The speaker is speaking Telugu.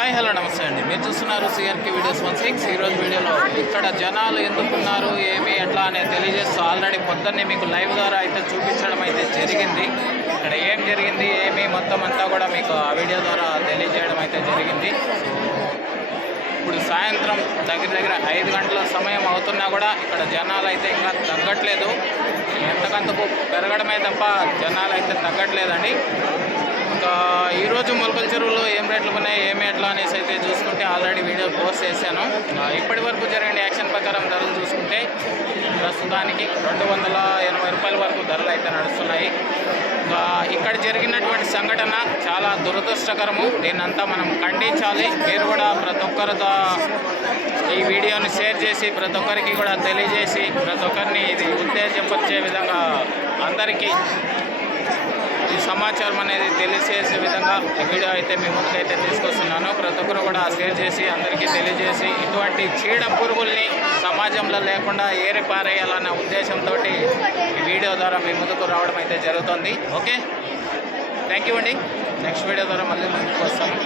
హాయ్ హలో నమస్తే అండి. మీరు చూస్తున్నారు సిఆర్కే వీడియోస్ వన్ సిక్స్ ఈరోజు వీడియోలో ఇక్కడ జనాలు ఎందుకున్నారు ఏమి ఎట్లా అనేది తెలియజేస్తూ ఆల్రెడీ పొద్దున్నే మీకు లైవ్ ద్వారా అయితే చూపించడం అయితే జరిగింది. ఇక్కడ ఏం జరిగింది ఏమి మొత్తం అంతా కూడా మీకు ఆ వీడియో ద్వారా తెలియజేయడం అయితే జరిగింది. ఇప్పుడు సాయంత్రం దగ్గర దగ్గర ఐదు గంటల సమయం అవుతున్నా కూడా ఇక్కడ జనాలు అయితే ఇంకా తగ్గట్లేదు. ఎంతకంతకు పెరగడమే తప్ప జనాలు అయితే తగ్గట్లేదు. ఈరోజు మొలకల చెరువులో ఏం రేట్లు ఉన్నాయి ఏమి ఎట్లా అనేసి అయితే చూసుకుంటే ఆల్రెడీ వీడియో పోస్ట్ చేశాను. ఇప్పటి వరకు జరిగిన యాక్షన్ ప్రకారం ధరలు చూసుకుంటే ప్రస్తుతానికి రెండు వందల ఎనభై రూపాయల వరకు ధరలు అయితే నడుస్తున్నాయి. ఇక్కడ జరిగినటువంటి సంఘటన చాలా దురదృష్టకరము. దీన్నంతా మనం ఖండించాలి. మీరు కూడా ప్రతి ఒక్కరితో ఈ వీడియోని షేర్ చేసి ప్రతి ఒక్కరికి కూడా తెలియజేసి ప్రతి ఒక్కరిని ఇది ఉత్తేజపరిచే విధంగా అందరికీ ఈ సమాచారం అనేది తెలియజేసే విధంగా ఈ వీడియో అయితే మీ ముందుకైతే తీసుకొస్తున్నాను. ప్రతి ఒక్కరు కూడా షేర్ చేసి అందరికీ తెలియజేసి ఇటువంటి చీడ పురుగుల్ని సమాజంలో లేకుండా ఏరి పారేయాలన్న ఉద్దేశంతో ఈ వీడియో ద్వారా మీ ముందుకు రావడం అయితే జరుగుతుంది. ఓకే? థ్యాంక్ యూ అండి. నెక్స్ట్ వీడియో ద్వారా మళ్ళీ ముందుకు వస్తాను